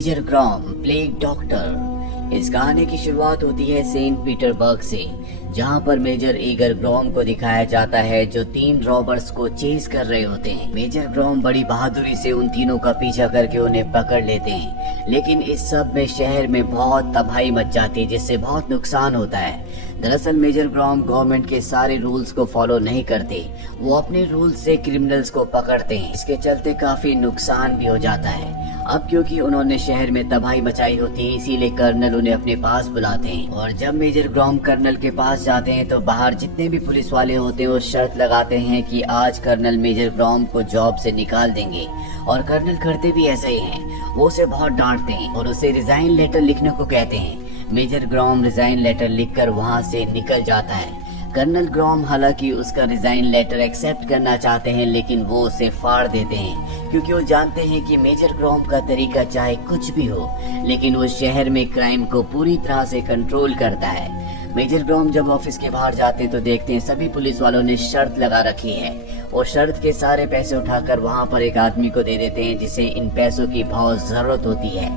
Major gram plague doctor. इस कहानी की शुरुआत होती है सेंट पीटर्सबर्ग से, जहां पर मेजर ईगर ग्रॉम को दिखाया जाता है जो 3 रॉबर्स को चेस कर रहे होते हैं। मेजर ग्रॉम बड़ी बहादुरी से उन तीनों का पीछा करके उन्हें पकड़ लेते हैं, लेकिन इस सब में शहर में बहुत तबाही मच जाती है जिससे बहुत नुकसान होता है। दरअसल मेजर ग्रॉम गवर्नमेंट के सारे रूल्स को फॉलो नहीं करते, वो अपने रूल्स से क्रिमिनल्स को पकड़ते हैं। इसके चलते काफी नुकसान भी हो जाता है। अब क्योंकि उन्होंने शहर में तबाही मचाई होती है, इसीलिए कर्नल उन्हें अपने पास बुलाते हैं। और जब मेजर ग्रॉम कर्नल के पास जाते हैं तो बाहर जितने भी पुलिस वाले होते हैं वो शर्त लगाते हैं कि आज कर्नल मेजर ग्रॉम को जॉब से निकाल देंगे। और कर्नल करते भी ऐसे ही हैं। वो उसे बहुत डांटते हैं और उसे रिजाइन लेटर लिखने को कहते हैं। मेजर ग्रॉम रिजाइन लेटर लिखकर वहाँ से निकल जाता है। कर्नल ग्रॉम हालांकि उसका रिजाइन लेटर एक्सेप्ट करना चाहते हैं, लेकिन वो उसे फाड़ देते हैं क्योंकि वो जानते हैं कि मेजर ग्रॉम का तरीका चाहे कुछ भी हो, लेकिन वो शहर में क्राइम को पूरी तरह से कंट्रोल करता है। मेजर ग्रॉम जब ऑफिस के बाहर जाते हैं तो देखते हैं सभी पुलिस वालों ने शर्त लगा रखी है और शर्त के सारे पैसे उठाकर वहाँ पर एक आदमी को दे देते हैं जिसे इन पैसों की बहुत जरूरत होती है।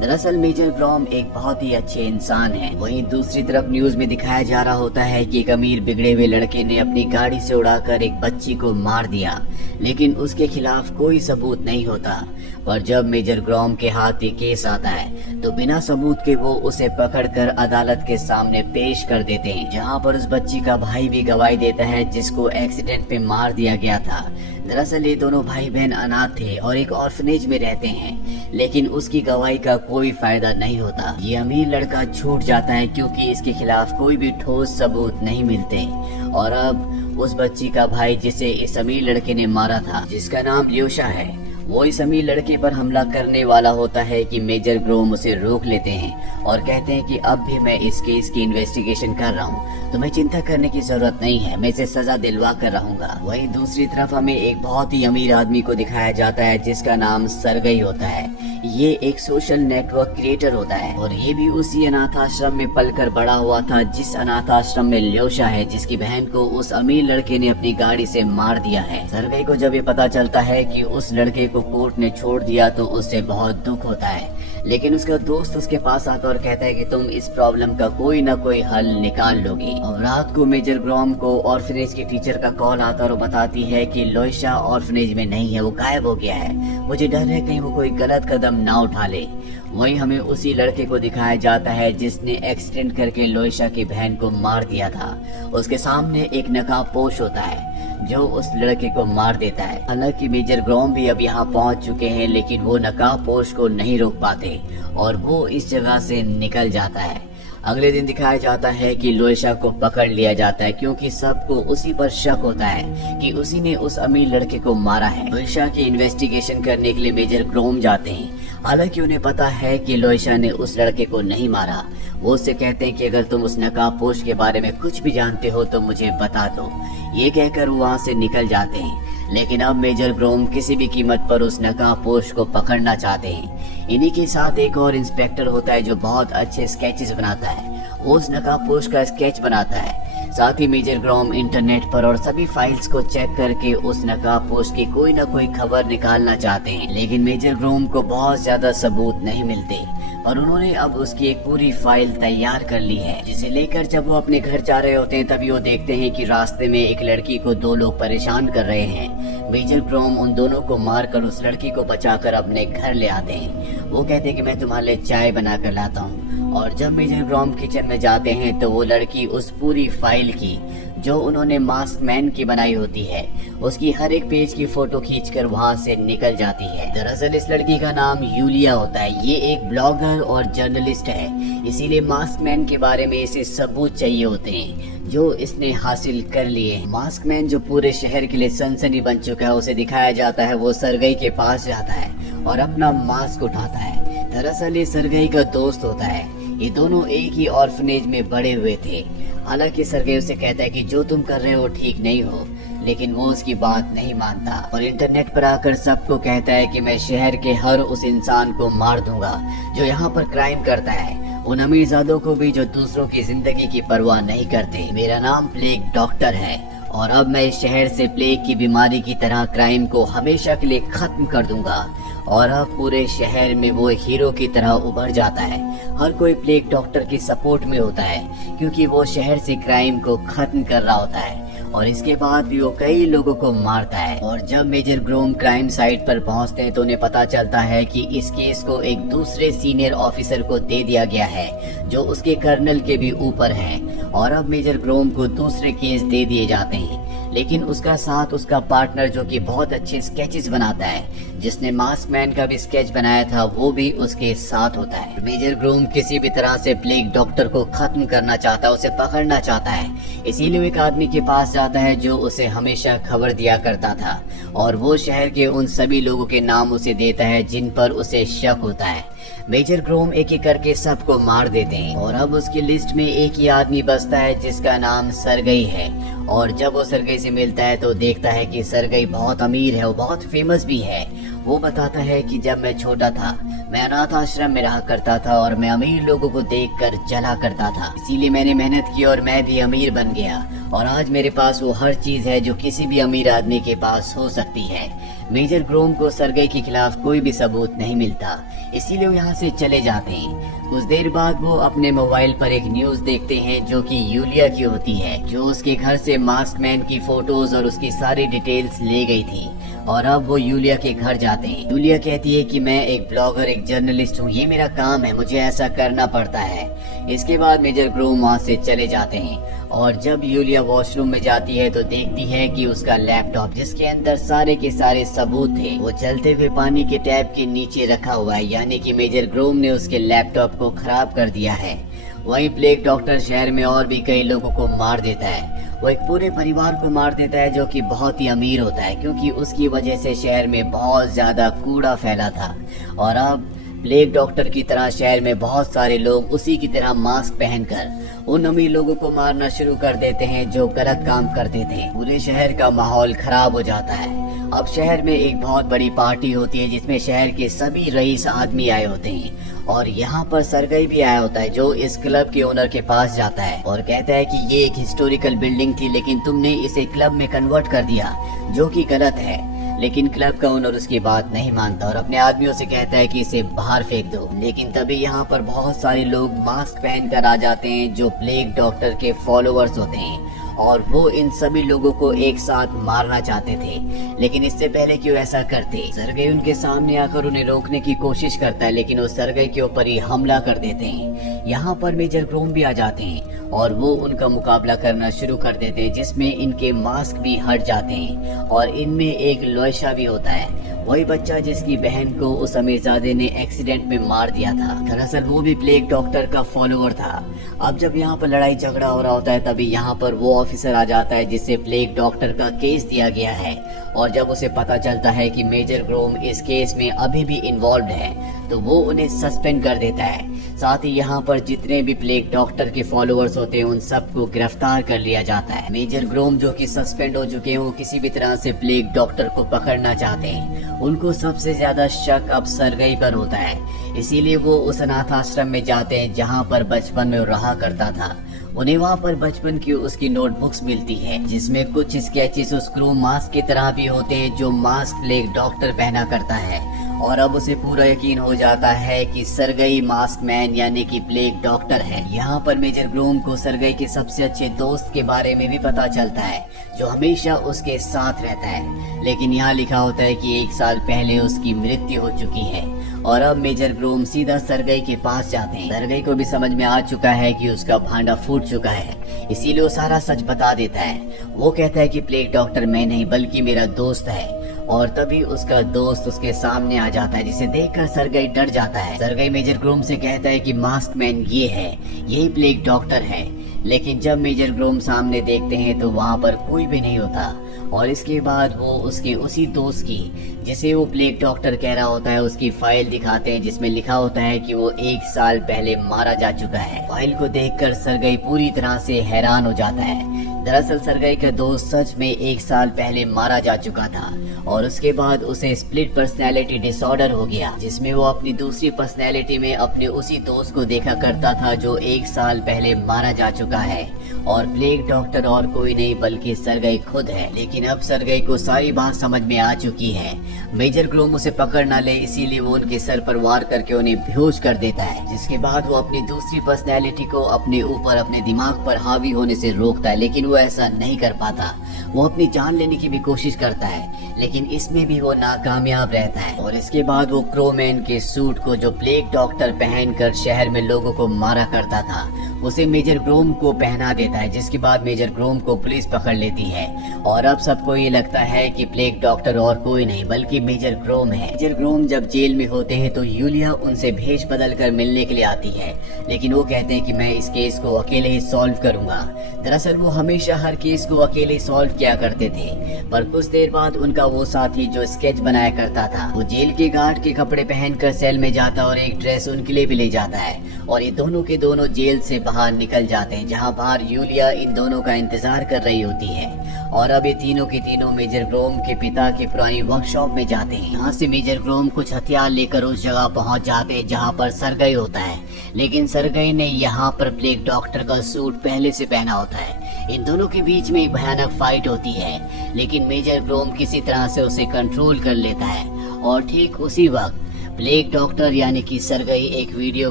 दरअसल मेजर ग्रॉम एक बहुत ही अच्छे इंसान है। वहीं दूसरी तरफ न्यूज में दिखाया जा रहा होता है कि एक अमीर बिगड़े हुए लड़के ने अपनी गाड़ी से उड़ाकर एक बच्ची को मार दिया, लेकिन उसके खिलाफ कोई सबूत नहीं होता। पर जब मेजर ग्रॉम के हाथ ये केस आता है तो बिना सबूत के वो उसे पकड़कर अदालत के सामने पेश कर देते हैं, जहां पर उस बच्ची का भाई भी गवाही देता है जिसको एक्सीडेंट में मार दिया गया था। दरअसल ये दोनों भाई बहन अनाथ थे और एक ऑर्फनेज में रहते हैं, लेकिन उसकी गवाही का कोई फायदा नहीं होता। ये अमीर लड़का छूट जाता है क्योंकि इसके खिलाफ कोई भी ठोस सबूत नहीं मिलते। और अब उस बच्ची का भाई जिसे इस अमीर लड़के ने मारा था, जिसका नाम ल्योशा है, वो इस अमीर लड़के पर हमला करने वाला होता है कि मेजर ग्रॉम उसे रोक लेते हैं और कहते हैं कि अब भी मैं इस केस की इन्वेस्टिगेशन कर रहा हूँ, तुम्हें चिंता करने की जरूरत नहीं है, मैं इसे सजा दिलवा कर रहूंगा। वहीं दूसरी तरफ हमें एक बहुत ही अमीर आदमी को दिखाया जाता है जिसका नाम सरगई होता है। ये एक सोशल नेटवर्क क्रिएटर होता है और ये भी उसी अनाथ आश्रम में पलकर बड़ा हुआ था जिस अनाथ आश्रम में ल्योशा है, जिसकी बहन को उस अमीर लड़के ने अपनी गाड़ी से मार दिया है। सरगई को जब ये पता चलता है कि उस लड़के को कोर्ट ने छोड़ दिया तो उससे बहुत दुख होता है, लेकिन उसका दोस्त उसके पास आता और कहता है कि तुम इस प्रॉब्लम का कोई ना कोई हल निकाल लोगे। और रात को मेजर ग्रॉम को ऑर्फनेज के टीचर का कॉल आता और बताती है कि ल्योशा ऑर्फनेज में नहीं है, वो गायब हो गया है, मुझे डर है कहीं वो कोई गलत कदम ना उठा ले। वहीं हमें उसी लड़के को दिखाया जाता है जिसने एक्सीडेंट करके ल्योशा की बहन को मार दिया था। उसके सामने एक नकाबपोश होता है जो उस लड़के को मार देता है। हालांकि मेजर ग्रॉम भी अब यहाँ पहुँच चुके हैं, लेकिन वो नकाबपोश को नहीं रोक पाते और वो इस जगह से निकल जाता है। अगले दिन दिखाया जाता है कि ल्योशा को पकड़ लिया जाता है क्योंकि सबको उसी पर शक होता है कि उसी ने उस अमीर लड़के को मारा है। ल्योशा की इन्वेस्टिगेशन करने के लिए मेजर ग्रॉम जाते हैं। हालांकि उन्हें पता है कि ल्योशा ने उस लड़के को नहीं मारा। वो उससे कहते हैं कि अगर तुम उस नकाबपोश के बारे में कुछ भी जानते हो तो मुझे बता दो। ये कहकर वो वहाँ से निकल जाते हैं, लेकिन अब मेजर ग्रॉम किसी भी कीमत पर उस नकाबपोश को पकड़ना चाहते हैं। इन्हीं के साथ एक और इंस्पेक्टर होता है जो बहुत अच्छे स्केचेस बनाता है। वो उस नकाबपोश का स्केच बनाता है। साथ ही मेजर ग्रॉम इंटरनेट पर और सभी फाइल्स को चेक करके उस नकाबपोश की कोई ना कोई खबर निकालना चाहते हैं, लेकिन मेजर ग्रॉम को बहुत ज्यादा सबूत नहीं मिलते और उन्होंने अब उसकी एक पूरी फाइल तैयार कर ली है, जिसे लेकर जब वो अपने घर जा रहे होते हैं तभी वो देखते हैं कि रास्ते में एक लड़की को 2 लोग परेशान कर रहे हैं। मेजर ग्रॉम उन दोनों को मारकर उस लड़की को बचाकर अपने घर ले आते हैं। वो कहते हैं कि मैं तुम्हारे लिए चाय बना कर लाता हूँ। और जब मेजर ग्रॉम किचन में जाते हैं तो वो लड़की उस पूरी फाइल की जो उन्होंने मास्क मैन की बनाई होती है, उसकी हर एक पेज की फोटो खींचकर वहाँ से निकल जाती है। दरअसल इस लड़की का नाम यूलिया होता है। ये एक ब्लॉगर और जर्नलिस्ट है, इसीलिए मास्क मैन के बारे में इसे सबूत चाहिए होते हैं जो इसने हासिल कर लिए। मास्क मैन जो पूरे शहर के लिए सनसनी बन चुका है, उसे दिखाया जाता है। वो सरगई के पास जाता है और अपना मास्क उठाता है। दरअसल ये सरगई का दोस्त होता है। ये दोनों एक ही ऑर्फनेज में बड़े हुए थे। हालांकि सरगई उसे कहता है कि जो तुम कर रहे हो ठीक नहीं हो, लेकिन वो उसकी बात नहीं मानता और इंटरनेट पर आकर सबको कहता है कि मैं शहर के हर उस इंसान को मार दूंगा जो यहाँ पर क्राइम करता है, उन अमीरजादों को भी जो दूसरों की जिंदगी की परवाह नहीं करते। मेरा नाम प्लेग डॉक्टर है और अब मैं इस शहर से प्लेग की बीमारी की तरह क्राइम को हमेशा के लिए खत्म कर दूंगा और अब पूरे शहर में वो हीरो की तरह उभर जाता है। हर कोई प्लेग डॉक्टर की सपोर्ट में होता है क्योंकि वो शहर से क्राइम को खत्म कर रहा होता है और इसके बाद भी वो कई लोगों को मारता है। और जब मेजर ग्रोम क्राइम साइट पर पहुंचते हैं तो उन्हें पता चलता है कि इस केस को एक दूसरे सीनियर ऑफिसर को दे दिया गया है जो उसके कर्नल के भी ऊपर है। और अब मेजर ग्रोम को दूसरे केस दे दिए जाते हैं, लेकिन उसका साथ उसका पार्टनर जो कि बहुत अच्छे स्केचेस बनाता है, जिसने मास्क मैन का भी स्केच बनाया था, वो भी उसके साथ होता है। मेजर ग्रोम किसी भी तरह से प्लेग डॉक्टर को खत्म करना चाहता है, उसे पकड़ना चाहता है। इसीलिए एक आदमी के पास जाता है जो उसे हमेशा खबर दिया करता था और वो शहर के उन सभी लोगों के नाम उसे देता है जिन पर उसे शक होता है। मेजर ग्रोम एक एक करके सबको मार देते हैं और अब उसकी लिस्ट में एक ही आदमी बचता है जिसका नाम सरगई है। और जब वो सरगई से मिलता है तो देखता है कि सरगई बहुत अमीर है, वो बहुत फेमस भी है। वो बताता है कि जब मैं छोटा था मैं अनाथ आश्रम में रहा करता था और मैं अमीर लोगों को देखकर जला करता था, इसीलिए मैंने मेहनत की और मैं भी अमीर बन गया और आज मेरे पास वो हर चीज है जो किसी भी अमीर आदमी के पास हो सकती है। मेजर ग्रोम को सरगई के खिलाफ कोई भी सबूत नहीं मिलता, इसीलिए वो यहाँ से चले जाते हैं। कुछ देर बाद वो अपने मोबाइल पर एक न्यूज देखते हैं जो कि यूलिया की होती है, जो उसके घर से मास्क मैन की फोटोज और उसकी सारी डिटेल्स ले गई थी। और अब वो यूलिया के घर जाते हैं। यूलिया कहती है कि मैं एक ब्लॉगर, एक जर्नलिस्ट हूँ, ये मेरा काम है, मुझे ऐसा करना पड़ता है। इसके बाद मेजर ग्रोम वहाँ से चले जाते हैं और जब यूलिया वॉशरूम में जाती है तो देखती है कि उसका लैपटॉप, जिसके अंदर सारे के सारे सबूत थे, वो चलते हुए पानी के टैप के नीचे रखा हुआ है, यानी कि मेजर ग्रोम ने उसके लैपटॉप को खराब कर दिया है। वहीं प्लेग डॉक्टर शहर में और भी कई लोगों को मार देता है। वो एक पूरे परिवार को मार देता है जो कि बहुत ही अमीर होता है, क्योंकि उसकी वजह से शहर में बहुत ज्यादा कूड़ा फैला था। और अब प्लेग डॉक्टर की तरह शहर में बहुत सारे लोग उसी की तरह मास्क पहनकर उन अमीर लोगों को मारना शुरू कर देते हैं जो गलत काम करते थे। पूरे शहर का माहौल खराब हो जाता है। अब शहर में एक बहुत बड़ी पार्टी होती है जिसमें शहर के सभी रईस आदमी आए होते हैं और यहाँ पर सरगई भी आया होता है, जो इस क्लब के ओनर के पास जाता है और कहता है कि ये एक हिस्टोरिकल बिल्डिंग थी लेकिन तुमने इसे क्लब में कन्वर्ट कर दिया, जो कि गलत है। लेकिन क्लब का ओनर उसकी बात नहीं मानता और अपने आदमियों से कहता है कि इसे बाहर फेंक दो। लेकिन तभी यहाँ पर बहुत सारे लोग मास्क पहनकर आ जाते हैं जो प्लेग डॉक्टर के फॉलोअर्स होते हैं और वो इन सभी लोगों को एक साथ मारना चाहते थे। लेकिन इससे पहले कि वो ऐसा करते, सरगई उनके सामने आकर उन्हें रोकने की कोशिश करता है, लेकिन वो सरगई के ऊपर ही हमला कर देते हैं। यहाँ पर मेजर ग्रोम भी आ जाते हैं और वो उनका मुकाबला करना शुरू कर देते हैं, जिसमें इनके मास्क भी हट जाते हैं और इनमें एक लोयशा भी होता है, वही बच्चा जिसकी बहन को उस अमीरजादे ने एक्सीडेंट में मार दिया था। दरअसल वो भी प्लेग डॉक्टर का फॉलोअर था। अब जब यहाँ पर लड़ाई झगड़ा हो रहा होता है तभी यहाँ पर वो ऑफिसर आ जाता है जिससे प्लेग डॉक्टर का केस दिया गया है और जब उसे पता चलता है कि मेजर ग्रोम इस केस में अभी भी इन्वॉल्व है तो वो उन्हें सस्पेंड कर देता है। साथ ही यहाँ पर जितने भी प्लेग डॉक्टर के फॉलोअर्स होते हैं उन सबको गिरफ्तार कर लिया जाता है। मेजर ग्रोम जो कि सस्पेंड हो चुके हैं वो किसी भी तरह से प्लेग डॉक्टर को पकड़ना चाहते हैं। उनको सबसे ज्यादा शक अब सरगई पर होता है, इसीलिए वो उस अनाथ आश्रम में जाते हैं जहाँ पर बचपन में रहा करता था। उन्हें वहाँ पर बचपन की उसकी नोटबुक्स मिलती है जिसमें कुछ स्केचेस उस क्रू मास्क की तरह भी होते हैं जो मास्क प्लेग डॉक्टर पहना करता है। और अब उसे पूरा यकीन हो जाता है कि सरगई मास्क मैन यानी कि प्लेग डॉक्टर है। यहाँ पर मेजर ग्रोम को सरगई के सबसे अच्छे दोस्त के बारे में भी पता चलता है जो हमेशा उसके साथ रहता है, लेकिन यहाँ लिखा होता है कि 1 साल पहले उसकी मृत्यु हो चुकी है। और अब मेजर ग्रोम सीधा सरगई के पास जाते हैं। सरगई को भी समझ में आ चुका है कि उसका भांडा फूट चुका है, इसीलिए वो सारा सच बता देता है। वो कहता है कि प्लेग डॉक्टर मैं नहीं बल्कि मेरा दोस्त है और तभी उसका दोस्त उसके सामने आ जाता है जिसे देखकर सरगई डर जाता है। सरगई मेजर ग्रोम से कहता है कि मास्क मैन ये है, यही प्लेग डॉक्टर है। लेकिन जब मेजर ग्रोम सामने देखते हैं तो वहाँ पर कोई भी नहीं होता और इसके बाद वो उसके उसी दोस्त की, जिसे वो प्लेग डॉक्टर कह रहा होता है, उसकी फाइल दिखाते हैं जिसमें लिखा होता है कि वो 1 साल पहले मारा जा चुका है। फाइल को देखकर सरगई पूरी तरह से हैरान हो जाता है दरअसल सरगई का दोस्त सच में 1 साल पहले मारा जा चुका था और उसके बाद उसे स्प्लिट पर्सनैलिटी डिसऑर्डर हो गया, जिसमें वो अपनी दूसरी पर्सनैलिटी में अपने उसी दोस्त को देखा करता था जो 1 साल पहले मारा जा चुका है। और प्लेग डॉक्टर और कोई नहीं बल्कि सरगई खुद है। लेकिन अब सरगई को सारी बात समझ में आ चुकी है। मेजर ग्रोम उसे पकड़ ना ले, इसीलिए वो उनके सर पर वार करके उन्हें बेहोश कर देता है, जिसके बाद वो अपनी दूसरी पर्सनैलिटी को अपने ऊपर अपने दिमाग पर हावी होने से रोकता है, लेकिन वो ऐसा नहीं कर पाता। वो अपनी जान लेने की भी कोशिश करता है, लेकिन इसमें भी वो नाकामयाब रहता है। और इसके बाद वो क्रोमैन के सूट को जो प्लेग डॉक्टर पहनकर शहर में लोगों को मारा करता था, उसे मेजर ग्रोम को पहना देता है, जिसके बाद मेजर ग्रोम को पुलिस पकड़ लेती है। और अब सबको ये लगता है कि प्लेग डॉक्टर और कोई नहीं बल्कि मेजर ग्रोम है। मेजर ग्रोम जब जेल में होते हैं तो यूलिया उनसे भेष बदल कर मिलने के लिए आती है, लेकिन वो कहते हैं कि मैं इस केस को अकेले ही सॉल्व करूंगा। दरअसल वो हमेशा हर केस को अकेले सॉल्व किया करते थे, पर कुछ देर बाद उनका वो साथी जो स्केच बनाया करता था, वो जेल के गार्ड के कपड़े पहनकर सेल में जाता और एक ड्रेस उनके लिए भी ले जाता है और ये दोनों के दोनों जेल से बाहर निकल जाते हैं, जहाँ बाहर यूलिया इन दोनों का इंतजार कर रही होती है। और अब ये तीनों के तीनों मेजर ग्रोम के पिता की पुरानी वर्कशॉप में जाते हैं। यहाँ से मेजर ग्रोम कुछ हथियार लेकर उस जगह पहुँच जाते हैं जहाँ पर सरगई होता है, लेकिन सरगई ने यहाँ पर प्लेग डॉक्टर का सूट पहले से पहना होता है। इन दोनों के बीच में एक भयानक फाइट होती है, लेकिन मेजर ग्रोम किसी तरह से उसे कंट्रोल कर लेता है। और ठीक उसी वक्त प्लेग डॉक्टर यानी कि सरगई एक वीडियो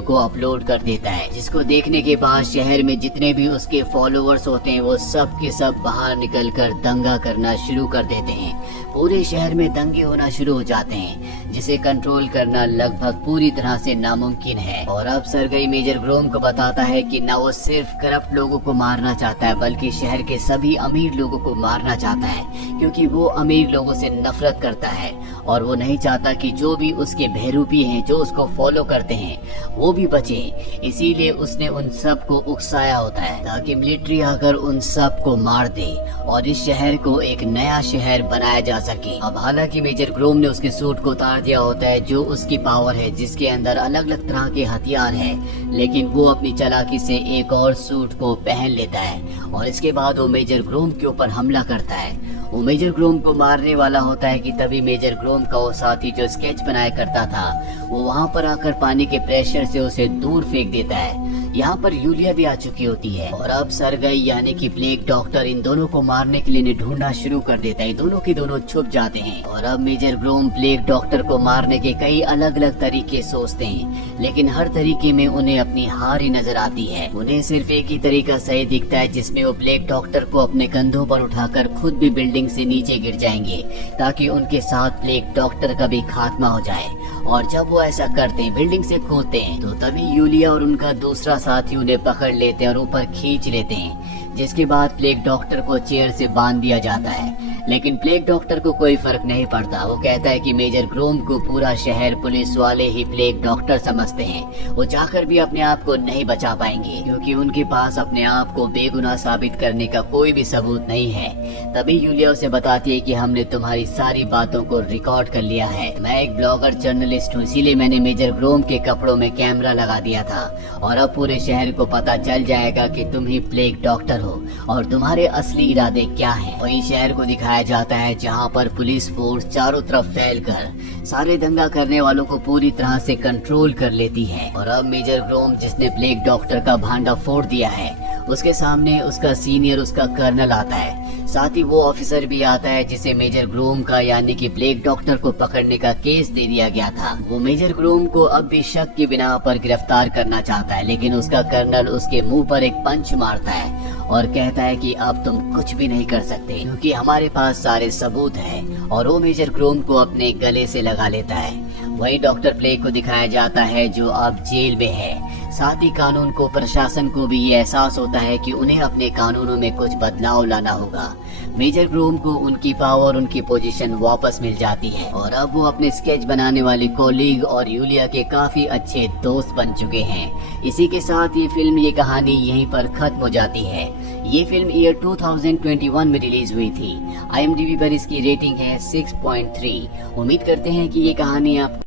को अपलोड कर देता है, जिसको देखने के बाद शहर में जितने भी उसके फॉलोअर्स होते हैं वो सब के सब बाहर निकलकर दंगा करना शुरू कर देते हैं। पूरे शहर में दंगे होना शुरू हो जाते हैं, जिसे कंट्रोल करना लगभग पूरी तरह से नामुमकिन है। और अब सरगई मेजर ग्रोम को बताता है कि न वो सिर्फ करप्ट लोगों को मारना चाहता है बल्कि शहर के सभी अमीर लोगों को मारना चाहता है, क्योंकि वो अमीर लोगों से नफरत करता है और वो नहीं चाहता कि जो भी उसके बहरूपी हैं जो उसको फॉलो करते हैं वो भी बचे। इसीलिए उसने उन सब को उकसाया होता है ताकि मिलिट्री आकर उन सब को मार दे और इस शहर को एक नया शहर बनाया जा सके। अब हालांकि मेजर ग्रोम ने उसके सूट को उतार दिया होता है जो उसकी पावर है, जिसके अंदर अलग अलग तरह के हथियार हैं, लेकिन वो अपनी चालाकी से एक और सूट को पहन लेता है और इसके बाद वो मेजर ग्रोम के ऊपर हमला करता है। वो मेजर ग्रोम को मारने वाला होता है कि तभी मेजर ग्रोम का वो साथी जो स्केच बनाया करता था वो वहाँ पर आकर पानी के प्रेशर से उसे दूर फेंक देता है। यहाँ पर यूलिया भी आ चुकी होती है और अब सरगई यानी कि प्लेग डॉक्टर इन दोनों को मारने के लिए ढूंढना शुरू कर देता है। दोनों के दोनों छुप जाते हैं और अब मेजर ग्रोम प्लेग डॉक्टर को मारने के कई अलग अलग तरीके सोचते हैं, लेकिन हर तरीके में उन्हें अपनी हार ही नजर आती है। उन्हें सिर्फ एक ही तरीका सही दिखता है, जिसमें वो प्लेग डॉक्टर को अपने कंधों पर उठाकर खुद भी बिल्डिंग से नीचे गिर जाएंगे ताकि उनके साथ प्लेग डॉक्टर का भी खात्मा हो जाए। और जब वो ऐसा करते हैं, बिल्डिंग से कूदते हैं, तो तभी यूलिया और उनका दूसरा साथी उन्हें पकड़ लेते हैं और ऊपर खींच लेते हैं, जिसके बाद प्लेग डॉक्टर को चेयर से बांध दिया जाता है। लेकिन प्लेग डॉक्टर को कोई फर्क नहीं पड़ता। वो कहता है कि मेजर ग्रोम को पूरा शहर पुलिस वाले ही प्लेग डॉक्टर समझते हैं। वो चाहकर भी अपने आप को नहीं बचा पाएंगे क्योंकि उनके पास अपने आप को बेगुनाह साबित करने का कोई भी सबूत नहीं है। तभी यूलिया उसे बताती है कि हमने तुम्हारी सारी बातों को रिकॉर्ड कर लिया है। मैं एक ब्लॉगर जर्नलिस्ट हूँ, इसीलिए मैंने मेजर ग्रोम के कपड़ों में कैमरा लगा दिया था और अब पूरे शहर को पता चल जाएगा कि तुम ही प्लेग डॉक्टर हो और तुम्हारे असली इरादे क्या हैं। वही शहर को दिखाया जाता है जहां पर पुलिस फोर्स चारों तरफ फैलकर सारे दंगा करने वालों को पूरी तरह से कंट्रोल कर लेती है। और अब मेजर ग्रोम जिसने प्लेग डॉक्टर का भांडा फोड़ दिया है, उसके सामने उसका सीनियर उसका कर्नल आता है। साथ ही वो ऑफिसर भी आता है जिसे मेजर ग्रोम का यानी कि प्लेग डॉक्टर को पकड़ने का केस दे दिया गया था। वो मेजर ग्रोम को अब भी शक की बिना पर गिरफ्तार करना चाहता है, लेकिन उसका कर्नल उसके मुंह पर एक पंच मारता है और कहता है कि अब तुम कुछ भी नहीं कर सकते क्योंकि हमारे पास सारे सबूत हैं। और वो मेजर ग्रोम को अपने गले से लगा लेता है। वही डॉक्टर प्लेग को दिखाया जाता है जो अब जेल में है। साथ ही कानून को प्रशासन को भी ये एहसास होता है कि उन्हें अपने कानूनों में कुछ बदलाव लाना होगा। मेजर ग्रोम को उनकी पावर उनकी पोजीशन वापस मिल जाती है और अब वो अपने स्केच बनाने वाली कोलीग और यूलिया के काफी अच्छे दोस्त बन चुके हैं। इसी के साथ ये फिल्म ये कहानी यहीं पर खत्म हो जाती है। ये फिल्म ईयर 2021 में रिलीज हुई थी। IMDb पर इसकी रेटिंग है 6.3। उम्मीद करते हैं कि ये कहानी आप